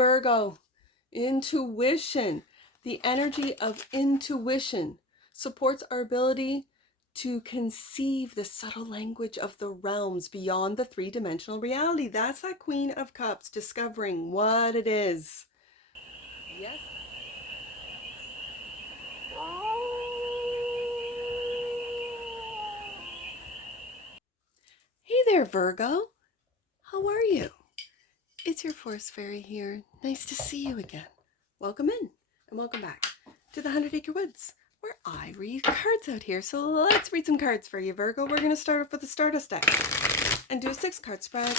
Virgo. Intuition. The energy of intuition supports our ability to conceive the subtle language of the realms beyond the three-dimensional reality. That's that Queen of Cups discovering what it is. Yes. Hey there, Virgo. How are you? It's your Forest Fairy here. Nice to see you again. Welcome in and welcome back to the 100 Acre Woods, where I read cards out here. So let's read some cards for you, Virgo. We're going to start off with the Stardust deck and do a 6-card spread,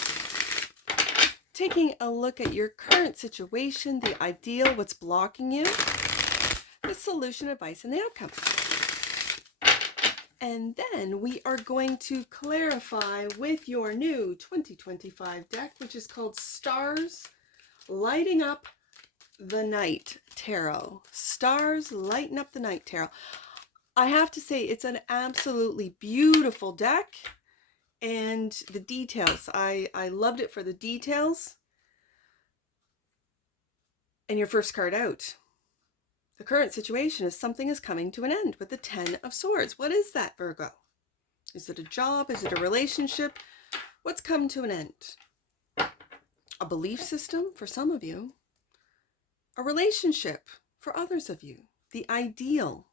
taking a look at your current situation, the ideal, what's blocking you, the solution, advice, and the outcome. And then we are going to clarify with your new 2025 deck, which is called Stars Lighting Up the Night Tarot. Stars Lighten Up the Night Tarot. I have to say, it's an absolutely beautiful deck. And the details, I loved it for the details. And your first card out. The current situation is something is coming to an end with the 10 of Swords. What is that, Virgo? Is it a job? Is it a relationship? What's come to an end? A belief system for some of you. A relationship for others of you. The ideal.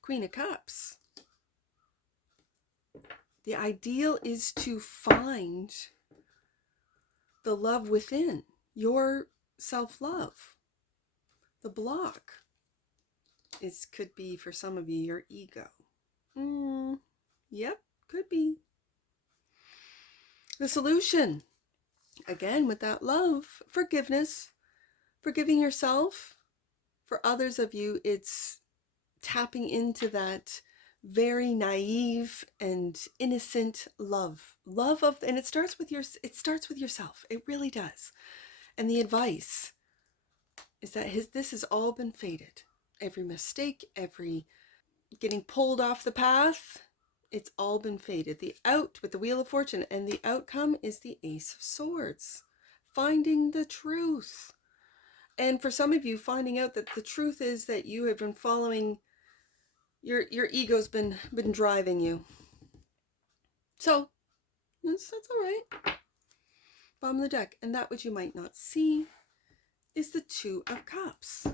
Queen of Cups. The ideal is to find the love within, your self-love. The block could be, for some of you, your ego. Yep, could be. The solution, again, with that love, forgiveness, forgiving yourself. For others of you, it's tapping into that very naive and innocent love. And it starts with yourself. It really does. And the advice is that this has all been fated. Every mistake, every getting pulled off the path, it's all been fated. With the Wheel of Fortune, and the outcome is the Ace of Swords. Finding the truth. And for some of you, finding out that the truth is that you have been following, your ego's been driving you. So, that's all right. Bottom of the deck. And that which you might not see is the Two of Cups.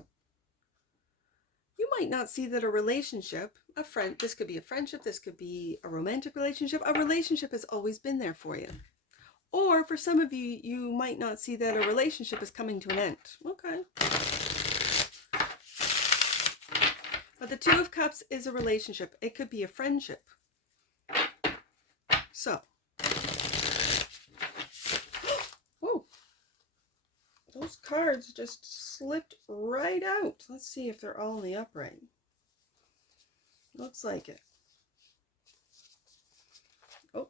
You might not see that a relationship, this could be a friendship, this could be a romantic relationship. A relationship has always been there for you. Or for some of you, you might not see that a relationship is coming to an end. Okay. But the Two of Cups is a relationship. It could be a friendship. So. Those cards just slipped right out. Let's see if they're all in the upright. Looks like it. Oh.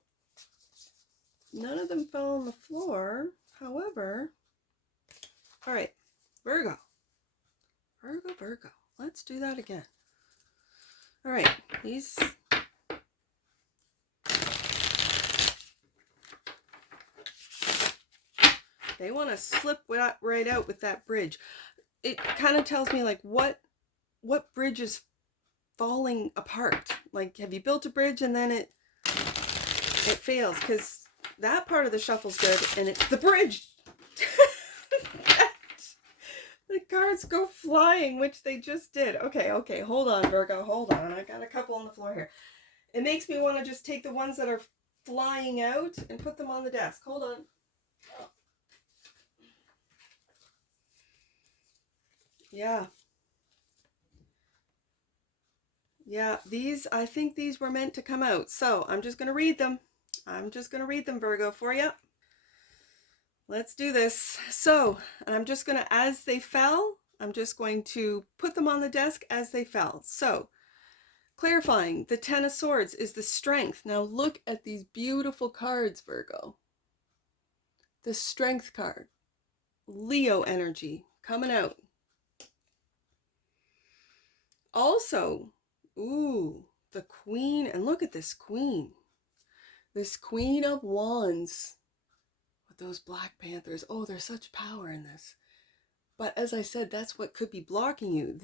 None of them fell on the floor. However, all right, Virgo. Virgo. Let's do that again. All right, these... They want to slip right out with that bridge. It kind of tells me, like, what bridge is falling apart. Like, have you built a bridge and then it fails? Because that part of the shuffle's good, and it's the bridge. The cards go flying, which they just did. Okay, hold on, Virgo, hold on. I got a couple on the floor here. It makes me want to just take the ones that are flying out and put them on the desk. Hold on. Yeah, I think these were meant to come out. So I'm just going to read them. Virgo, for you. Let's do this. So, and I'm just going to, as they fell, I'm just going to put them on the desk as they fell. So, clarifying, the 10 of Swords is the strength. Now look at these beautiful cards, Virgo. The Strength card. Leo energy coming out. Also, the Queen, and look at this Queen. This Queen of Wands those Black Panthers, oh, there's such power in this. But as I said, that's what could be blocking you,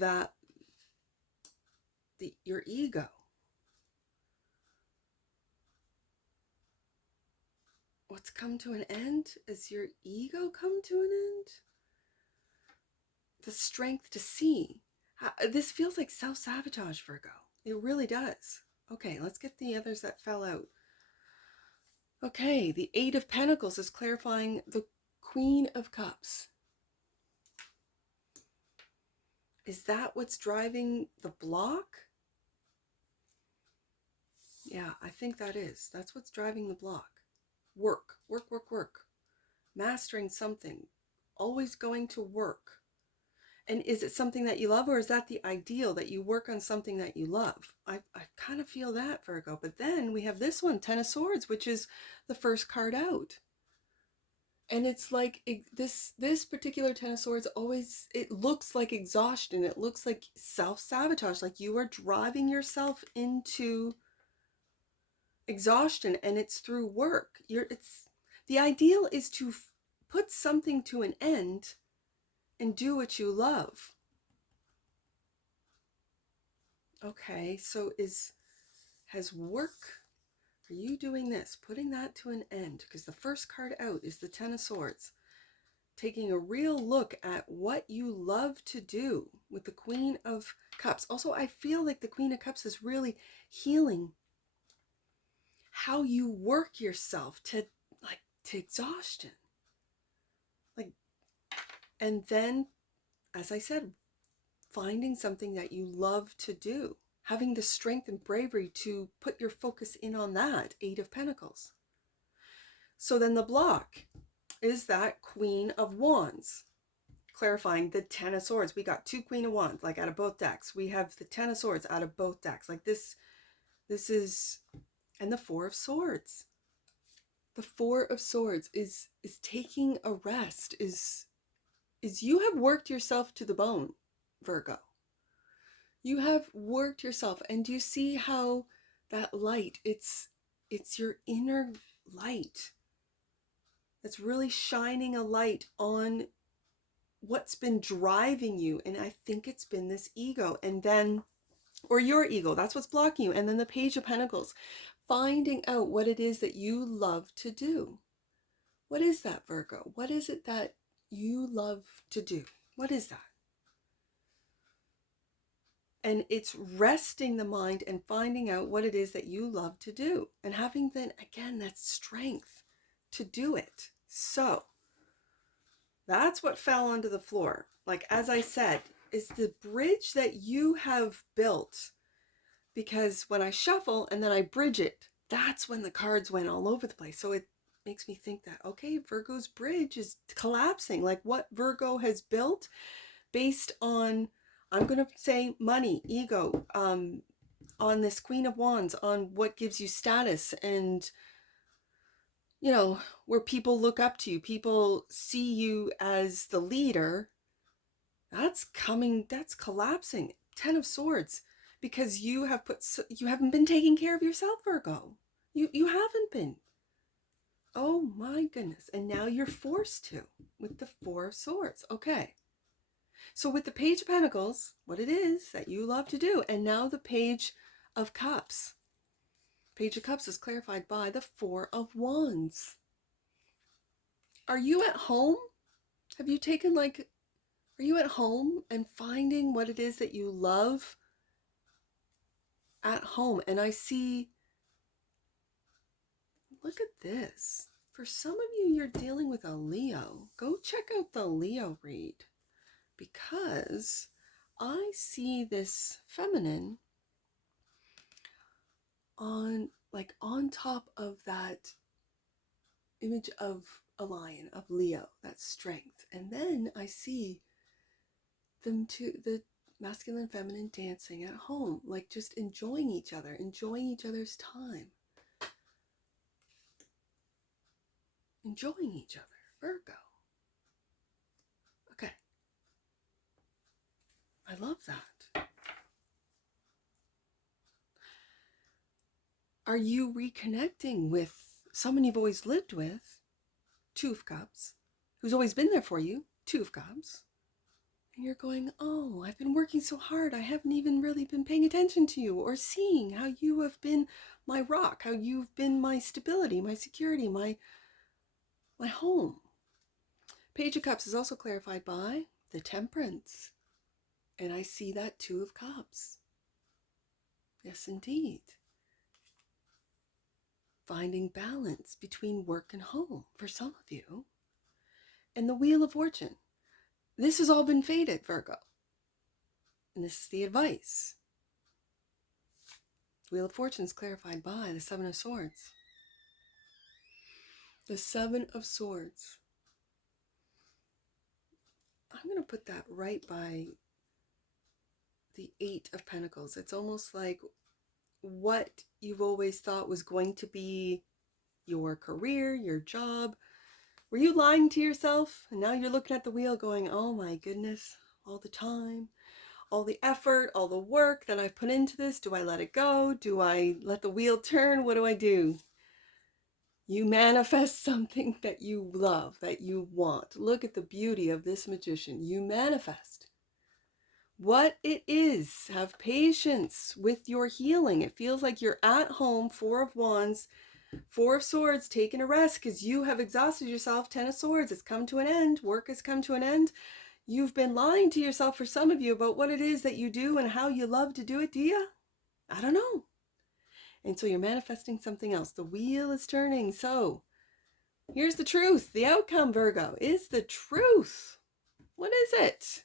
your ego. What's come to an end? Is your ego come to an end? The strength to see. This feels like self-sabotage, Virgo. It really does. Okay, let's get the others that fell out. Okay, the Eight of Pentacles is clarifying the Queen of Cups. Is that what's driving the block? Yeah, I think that is. That's what's driving the block. Work, work, work, work. Mastering something. Always going to work. And is it something that you love, or is that the ideal, that you work on something that you love? I kind of feel that, Virgo. But then we have this one, Ten of Swords, which is the first card out. And it's like this particular Ten of Swords always, it looks like exhaustion. It looks like self-sabotage, like you are driving yourself into exhaustion, and it's through work. The ideal is to put something to an end and do what you love. Okay, so has work, are you doing this, putting that to an end? Because the first card out is the Ten of Swords. Taking a real look at what you love to do with the Queen of Cups. Also, I feel like the Queen of Cups is really healing how you work yourself to exhaustion. And then, as I said, finding something that you love to do, having the strength and bravery to put your focus in on that, Eight of Pentacles. So then the block is that Queen of Wands, clarifying the Ten of Swords. We got two Queen of Wands, like out of both decks. We have the Ten of Swords out of both decks. Like this is, and the Four of Swords. The Four of Swords is taking a rest, is you have worked yourself to the bone, Virgo. You have worked yourself, and do you see how that light, it's your inner light that's really shining a light on what's been driving you. And I think it's been this ego, and then, or your ego, that's what's blocking you. And then the Page of Pentacles, finding out what it is that you love to do. What is that, Virgo? What is it that you love to do? What is that? And it's resting the mind and finding out what it is that you love to do, and having then again that strength to do it. So that's what fell onto the floor. Like, as I said, is the bridge that you have built, because when I shuffle and then I bridge it, that's when the cards went all over the place. So it makes me think that, okay, Virgo's bridge is collapsing. Like what Virgo has built based on, I'm going to say money, ego, on this Queen of Wands, on what gives you status and, you know, where people look up to you, people see you as the leader, that's collapsing. Ten of Swords, because you haven't been taking care of yourself, Virgo. You haven't been. Oh my goodness. And now you're forced to with the Four of Swords. Okay. So with the Page of Pentacles, what it is that you love to do, and now the Page of Cups. Page of Cups is clarified by the Four of Wands. Are you at home? Have you taken are you at home and finding what it is that you love at home? And I see, look at this. For some of you, you're dealing with a Leo. Go check out the Leo read, because I see this feminine on top of that image of a lion, of Leo, that strength. And then I see them two, the masculine and feminine, dancing at home, like just enjoying each other, enjoying each other's time, enjoying each other. Virgo. Okay. I love that. Are you reconnecting with someone you've always lived with? Two of Cups, who's always been there for you, Two of Cups. And you're going, oh, I've been working so hard. I haven't even really been paying attention to you or seeing how you have been my rock, how you've been my stability, my security, my home. Page of Cups is also clarified by the Temperance. And I see that Two of Cups. Yes, indeed. Finding balance between work and home for some of you. And the Wheel of Fortune. This has all been fated, Virgo. And this is the advice. Wheel of Fortune is clarified by the Seven of Swords. The Seven of Swords. I'm going to put that right by the Eight of Pentacles. It's almost like what you've always thought was going to be your career, your job. Were you lying to yourself? And now you're looking at the wheel going, oh my goodness, all the time, all the effort, all the work that I've put into this. Do I let it go? Do I let the wheel turn? What do I do? You manifest something that you love, that you want. Look at the beauty of this magician. You manifest what it is. Have patience with your healing. It feels like you're at home, Four of Wands, Four of Swords, taking a rest because you have exhausted yourself. Ten of Swords, it's come to an end. Work has come to an end. You've been lying to yourself, for some of you, about what it is that you do and how you love to do it, do you? I don't know. And so you're manifesting something else. The wheel is turning. So here's the truth. The outcome, Virgo, is the truth. What is it?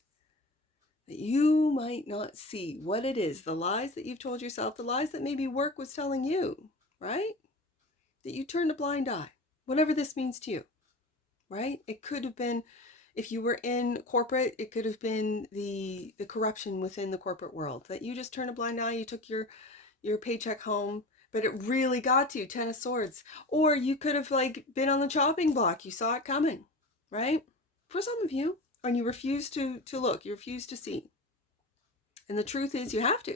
That you might not see what it is. The lies that you've told yourself, the lies that maybe work was telling you, right? That you turned a blind eye. Whatever this means to you, right? It could have been, if you were in corporate, it could have been the corruption within the corporate world. That you just turned a blind eye, you took your paycheck home, but it really got to you, Ten of Swords. Or you could have been on the chopping block. You saw it coming, right? For some of you, and you refuse to look, you refuse to see. And the truth is you have to.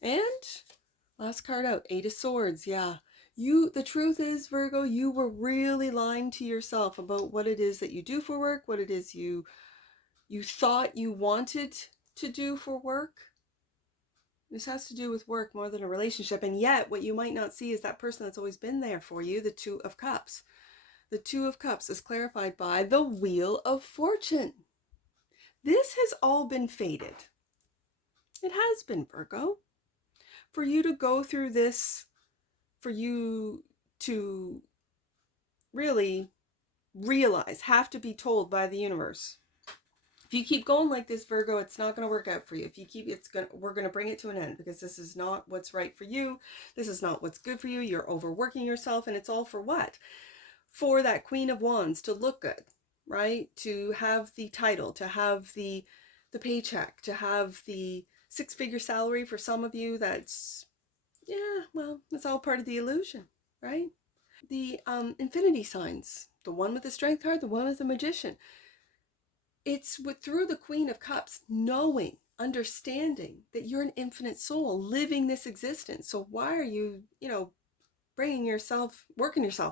And last card out, Eight of Swords. Yeah. The truth is, Virgo, you were really lying to yourself about what it is that you do for work, what it is you thought you wanted to do for work. This has to do with work more than a relationship. And yet, what you might not see is that person that's always been there for you, the Two of Cups. The Two of Cups is clarified by the Wheel of Fortune. This has all been fated. It has been, Virgo. For you to go through this, for you to really realize, have to be told by the universe. If you keep going like this, Virgo, it's not going to work out for you. If you keep, we're going to bring it to an end, because this is not what's right for you. This is not what's good for you. You're overworking yourself, and it's all for what? For that Queen of Wands to look good, right? To have the title, to have the paycheck, to have the six-figure salary. For some of you, that's, yeah, well, it's all part of the illusion, right? The infinity signs, the one with the Strength card, the one with the Magician. It's through the Queen of Cups, knowing, understanding that you're an infinite soul living this existence. So why are you, working yourself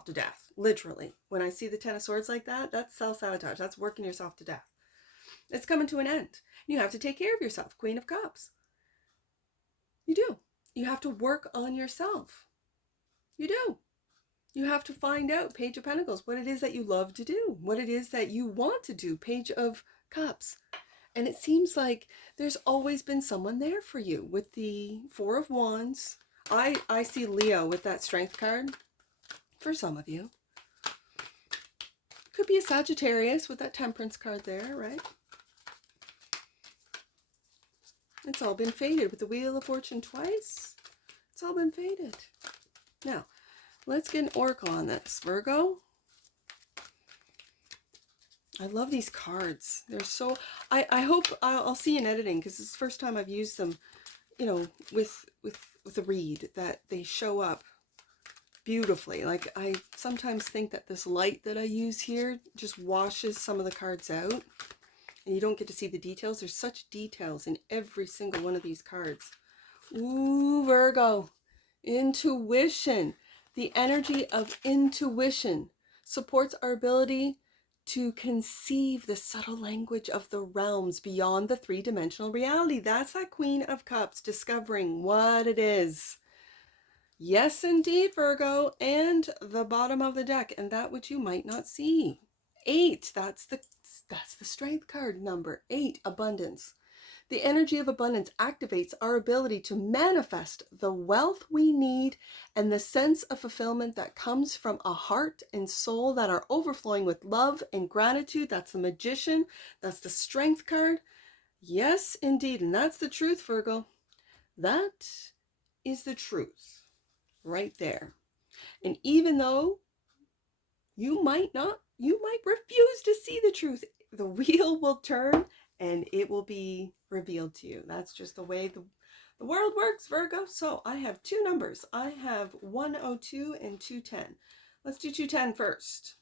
to death, literally? When I see the Ten of Swords like that, that's self-sabotage. That's working yourself to death. It's coming to an end. You have to take care of yourself, Queen of Cups. You do. You have to work on yourself. You do. You have to find out, Page of Pentacles, what it is that you love to do, what it is that you want to do, Page of Cups. And it seems like there's always been someone there for you. With the Four of Wands, I see Leo with that Strength card for some of you. Could be a Sagittarius with that Temperance card there, right? It's all been fated with the Wheel of Fortune twice. It's all been fated. Now, let's get an oracle on this, Virgo. I love these cards. They're so, I hope I'll see in editing, because it's the first time I've used them, with a read, that they show up beautifully. Like, I sometimes think that this light that I use here just washes some of the cards out, and you don't get to see the details. There's such details in every single one of these cards. Ooh, Virgo. Intuition. The energy of intuition. supports our ability to conceive the subtle language of the realms beyond the three-dimensional reality. That's that Queen of Cups, discovering what it is. Yes, indeed, Virgo, and the bottom of the deck, and that which you might not see. 8, that's the strength card number. 8, abundance. The energy of abundance activates our ability to manifest the wealth we need and the sense of fulfillment that comes from a heart and soul that are overflowing with love and gratitude. That's the Magician. That's the strength card. Yes, indeed. And that's the truth, Virgo. That is the truth right there. And even though you might refuse to see the truth, the wheel will turn and it will be revealed to you. That's just the way the world works, Virgo. So I have two numbers. I have 102 and 210. Let's do 210 first.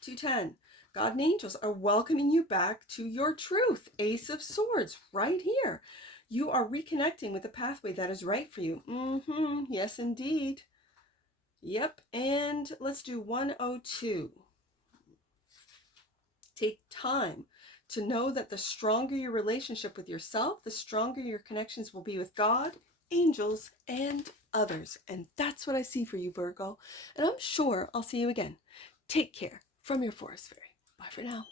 210. God and angels are welcoming you back to your truth. Ace of Swords right here. You are reconnecting with the pathway that is right for you. Yes, indeed. Yep. And let's do 102. Take time to know that the stronger your relationship with yourself, the stronger your connections will be with God, angels, and others. And that's what I see for you, Virgo. And I'm sure I'll see you again. Take care from your forest fairy. Bye for now.